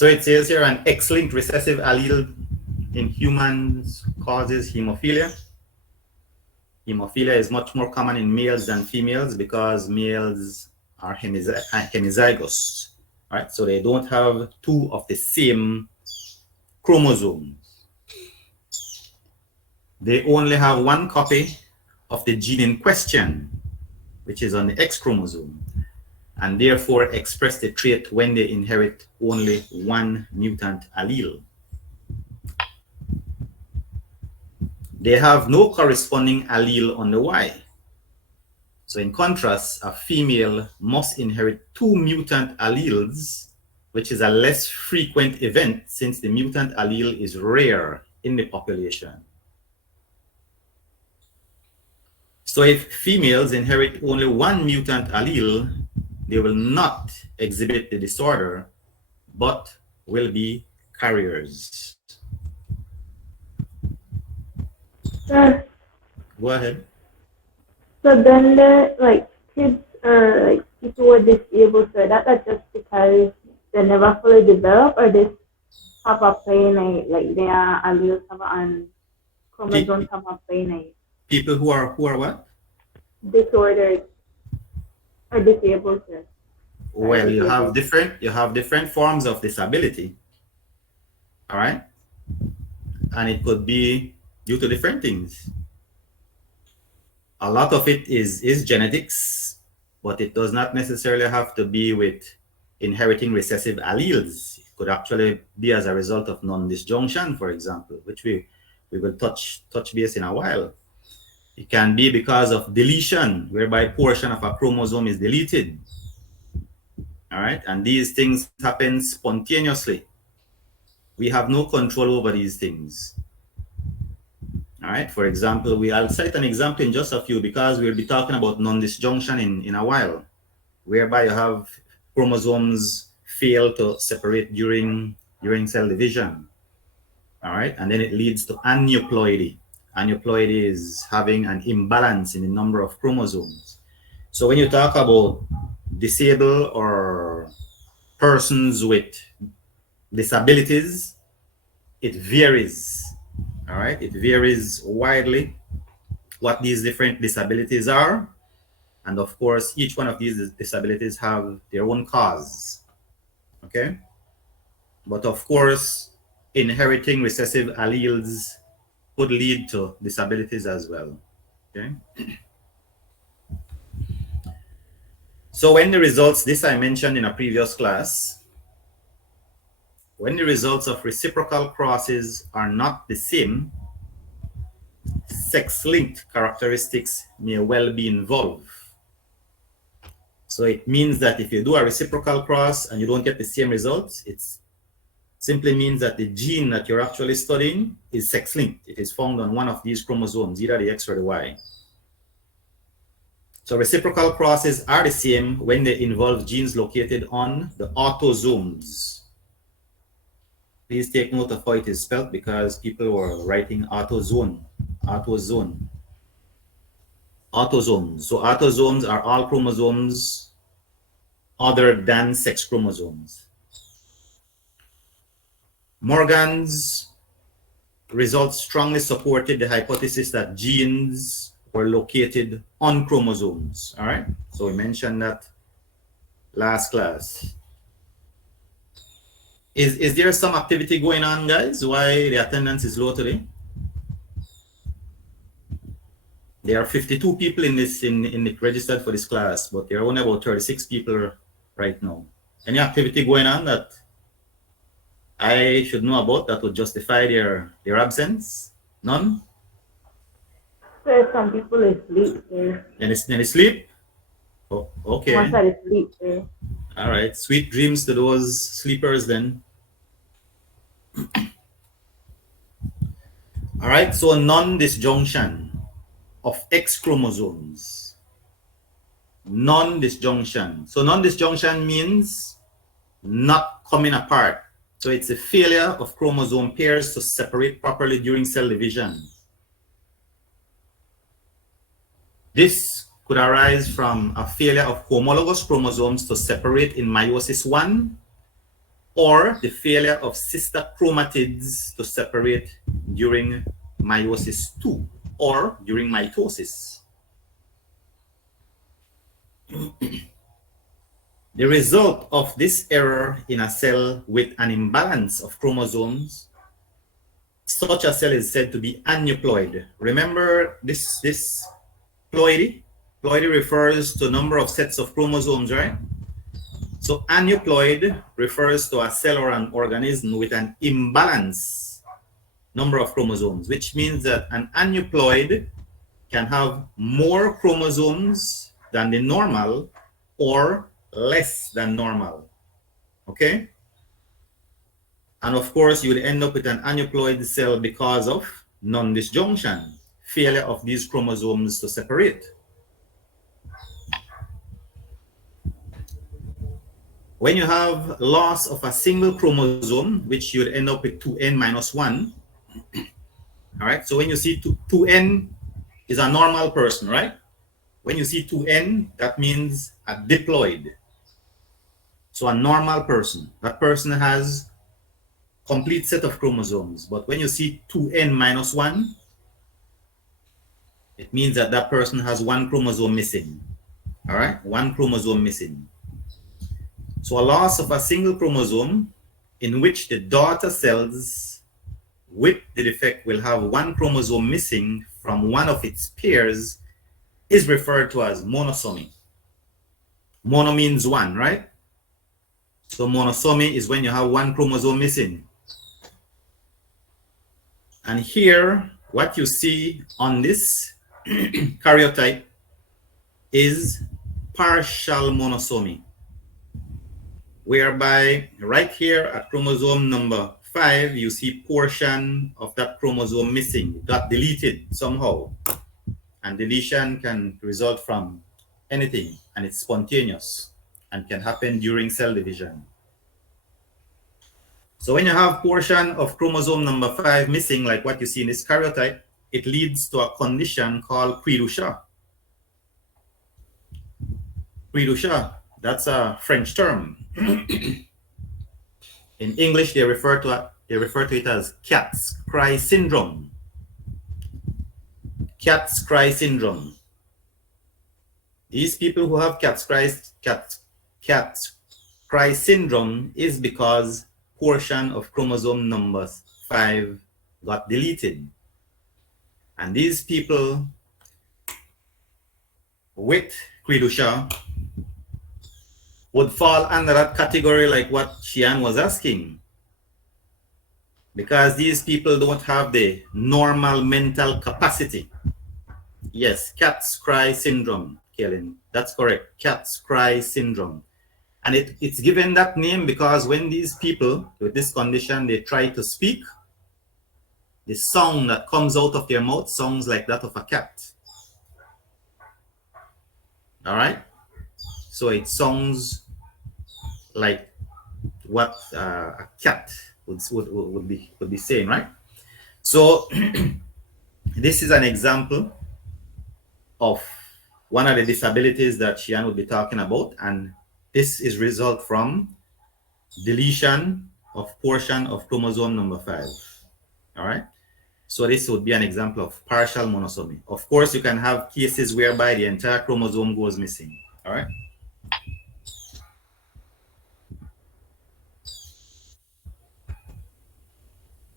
So it says here an X-linked recessive allele in humans causes hemophilia. Hemophilia is much more common in males than females because males are hemizygous, right? So they don't have two of the same chromosomes. They only have one copy of the gene in question, which is on the X chromosome, and therefore express the trait when they inherit only one mutant allele. They have no corresponding allele on the Y. So in contrast, a female must inherit two mutant alleles, which is a less frequent event since the mutant allele is rare in the population. So if females inherit only one mutant allele, they will not exhibit the disorder, but will be carriers. Sir, Go ahead. so then the kids or people who are disabled, sir, that's just because they never fully develop or they have a pain like they are alleles have on chromosomes have a pain People who are what? Disordered or disabled, sir. Well, you have different forms of disability. All right. And it could be due to different things. A lot of it is genetics, but it does not necessarily have to be with inheriting recessive alleles. It could actually be as a result of non-disjunction, for example, which we will touch base in a while. It can be because of deletion, whereby a portion of a chromosome is deleted. All right, and these things happen spontaneously. We have no control over these things. All right, for example, I'll cite an example in just a few because we'll be talking about non-disjunction in a while, whereby you have chromosomes fail to separate during cell division. All right, and then it leads to aneuploidy. Aneuploidy is having an imbalance in the number of chromosomes. So when you talk about disabled or persons with disabilities, it varies. All right, it varies widely what these different disabilities are. And of course, each one of these disabilities have their own cause. Okay. But of course, inheriting recessive alleles could lead to disabilities as well. Okay. So when the results, this I mentioned in a previous class, when the results of reciprocal crosses are not the same, sex-linked characteristics may well be involved. So it means that if you do a reciprocal cross and you don't get the same results, it simply means that the gene that you're actually studying is sex-linked. It is found on one of these chromosomes, either the X or the Y. So reciprocal crosses are the same when they involve genes located on the autosomes. Please take note of how it is spelled because people were writing autosome. Autosomes. So autosomes are all chromosomes other than sex chromosomes. Morgan's results strongly supported the hypothesis that genes were located on chromosomes. All right, so we mentioned that last class. Is there some activity going on, guys? Why the attendance is low today? There are 52 people in registered for this class, but there are only about 36 people right now. Any activity going on that I should know about that would justify their absence? None? So some people is sleep, sir. Then sleep? Oh, okay. Once I sleep, sir. All right. Sweet dreams to those sleepers then. All right. So non-disjunction of X chromosomes. Non-disjunction. So non-disjunction means not coming apart. So it's a failure of chromosome pairs to separate properly during cell division. This could arise from a failure of homologous chromosomes to separate in meiosis 1 or the failure of sister chromatids to separate during meiosis II or during mitosis. The result of this error in a cell with an imbalance of chromosomes, such a cell is said to be aneuploid. Remember this ploidy? Ploidy refers to number of sets of chromosomes, right? So aneuploid refers to a cell or an organism with an imbalance number of chromosomes, which means that an aneuploid can have more chromosomes than the normal or less than normal. Okay? And of course, you will end up with an aneuploid cell because of non-disjunction, failure of these chromosomes to separate. When you have loss of a single chromosome, which you'll end up with 2n minus 1, all right? So when you see 2n is a normal person, right? When you see 2n, that means a diploid. So a normal person, that person has complete set of chromosomes. But when you see 2n minus 1, it means that that person has one chromosome missing, all right? One chromosome missing. So a loss of a single chromosome in which the daughter cells with the defect will have one chromosome missing from one of its pairs is referred to as monosomy. Mono means one, right? So monosomy is when you have one chromosome missing. And here, what you see on this karyotype is partial monosomy, whereby right here at chromosome number 5, you see portion of that chromosome missing, got deleted somehow. And deletion can result from anything, and it's spontaneous and can happen during cell division. So when you have portion of chromosome number 5 missing, like what you see in this karyotype, it leads to a condition called Cri du Chat. Cri du Chat, that's a French term. In English, they refer to it as cat's cry syndrome. Cat's cry syndrome. These people who have cat's cry syndrome is because portion of chromosome number 5 got deleted. And these people with Cri du Chat would fall under that category like what Shian was asking. Because these people don't have the normal mental capacity. Yes, cat's cry syndrome, Kaylin. That's correct, cat's cry syndrome. And it's given that name because when these people with this condition, they try to speak, the sound that comes out of their mouth sounds like that of a cat. All right? So it sounds like what a cat would be saying, right? So this is an example of one of the disabilities that Shian would be talking about, and this is result from deletion of portion of chromosome number 5. All right. So this would be an example of partial monosomy. Of course, you can have cases whereby the entire chromosome goes missing. All right.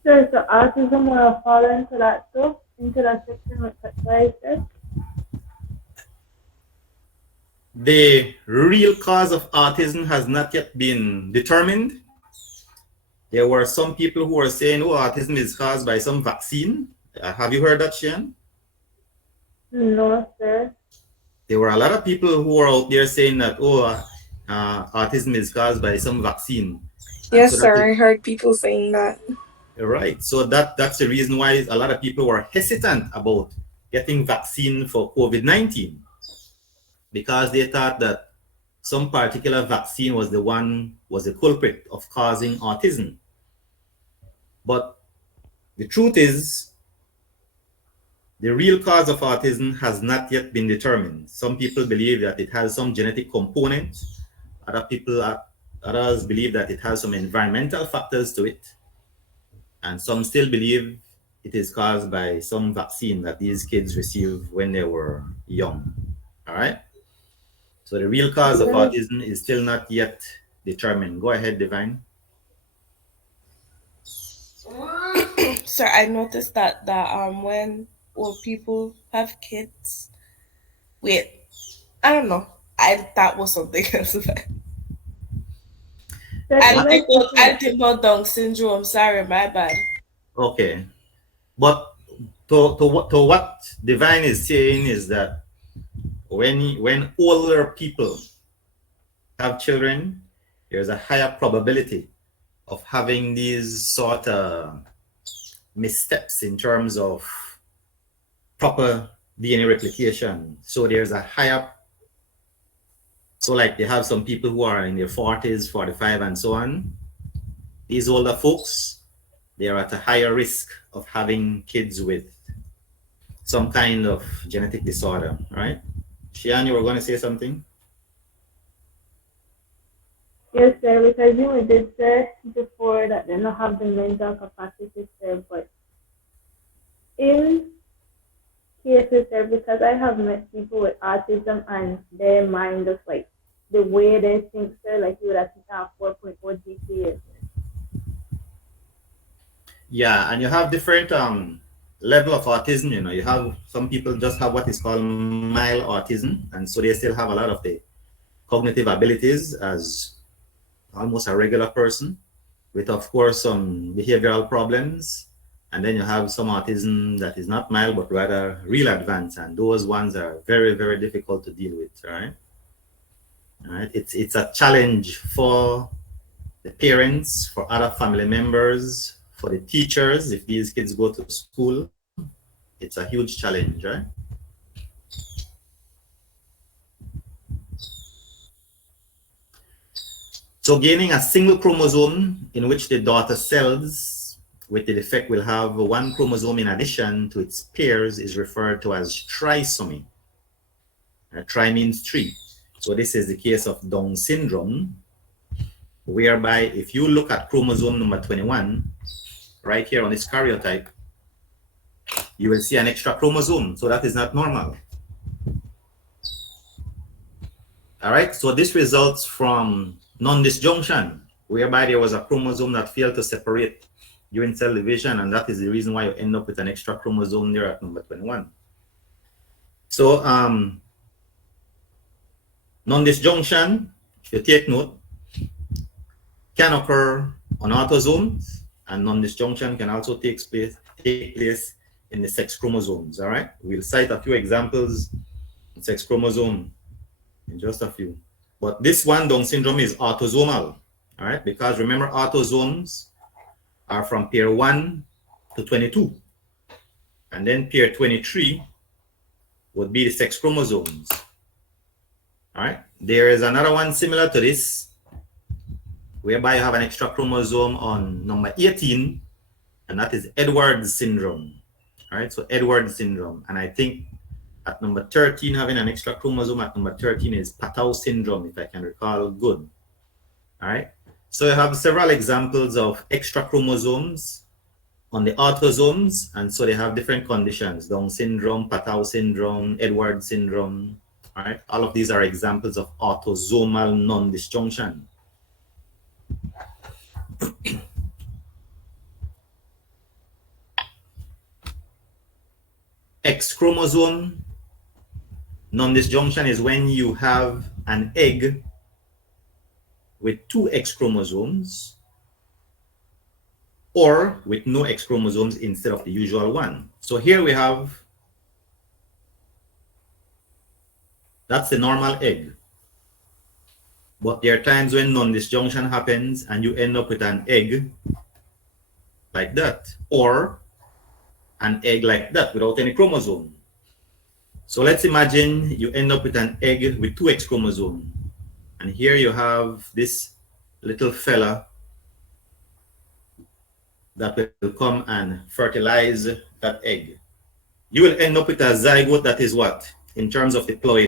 Sure, so autism will fall into that too, into that section with what I said. The real cause of autism has not yet been determined. There were some people who were saying, oh, autism is caused by some vaccine. Have you heard that, Shian? No, sir. There were a lot of people who were out there saying that, oh, autism is caused by some vaccine. Yes, so sir. I heard people saying that. Right. So that's the reason why a lot of people were hesitant about getting vaccine for COVID-19. Because they thought that some particular vaccine was the culprit of causing autism. But the truth is, the real cause of autism has not yet been determined. Some people believe that it has some genetic component. Other people Others believe that it has some environmental factors to it. And some still believe it is caused by some vaccine that these kids received when they were young. All right. So the real cause of autism is still not yet determined. Go ahead, Divine. Sir, I noticed that when people have kids, wait, I don't know. That was something else. I did not Down syndrome. Sorry, my bad. Okay, but to what Divine is saying is that when older people have children, there's a higher probability of having these sort of missteps in terms of proper DNA replication. So there's a higher, so like they have some people who are in their 40s, 45 and so on. These older folks, they're at a higher risk of having kids with some kind of genetic disorder, right? Shian, you were going to say something? Yes, sir, because you did say before that they don't have the mental capacity, sir, but in cases, sir, because I have met people with autism and their mind just like the way they think, sir, like you would have to have 4.0 GPA. Yeah, and you have different level of autism. You know, you have some people just have what is called mild autism, and so they still have a lot of the cognitive abilities as almost a regular person, with of course some behavioral problems. And then you have some autism that is not mild but rather real advanced, and those ones are very, very difficult to deal with. Right? All right. It's a challenge for the parents, for other family members, for the teachers. If these kids go to school, it's a huge challenge, right? So gaining a single chromosome in which the daughter cells with the defect will have one chromosome in addition to its pairs is referred to as trisomy. Tri means three. So this is the case of Down syndrome, whereby if you look at chromosome number 21, right here on this karyotype, you will see an extra chromosome. So that is not normal. All right, so this results from non-disjunction, whereby there was a chromosome that failed to separate during cell division, and that is the reason why you end up with an extra chromosome there at number 21. So non-disjunction, if you take note, can occur on autosomes, and non-disjunction can also take place in the sex chromosomes. All right, we'll cite a few examples in sex chromosome in just a few. But this one, Down syndrome, is autosomal, all right? Because remember, autosomes are from pair 1 to 22. And then pair 23 would be the sex chromosomes, all right? There is another one similar to this, whereby you have an extra chromosome on number 18, and that is Edwards syndrome, all right? So Edwards syndrome, and I think at number 13, having an extra chromosome at number 13 is Patau syndrome, if I can recall good. All right. So you have several examples of extra chromosomes on the autosomes, and so they have different conditions: Down syndrome, Patau syndrome, Edwards syndrome. All right. All of these are examples of autosomal non-disjunction. X chromosome non-disjunction is when you have an egg with 2 X chromosomes or with no X chromosomes instead of the usual one. So here we have, that's the normal egg. But there are times when non-disjunction happens and you end up with an egg like that, or an egg like that without any chromosome. So let's imagine you end up with an egg with 2 X chromosomes. And here you have this little fella that will come and fertilize that egg. You will end up with a zygote that is what? In terms of the ploid,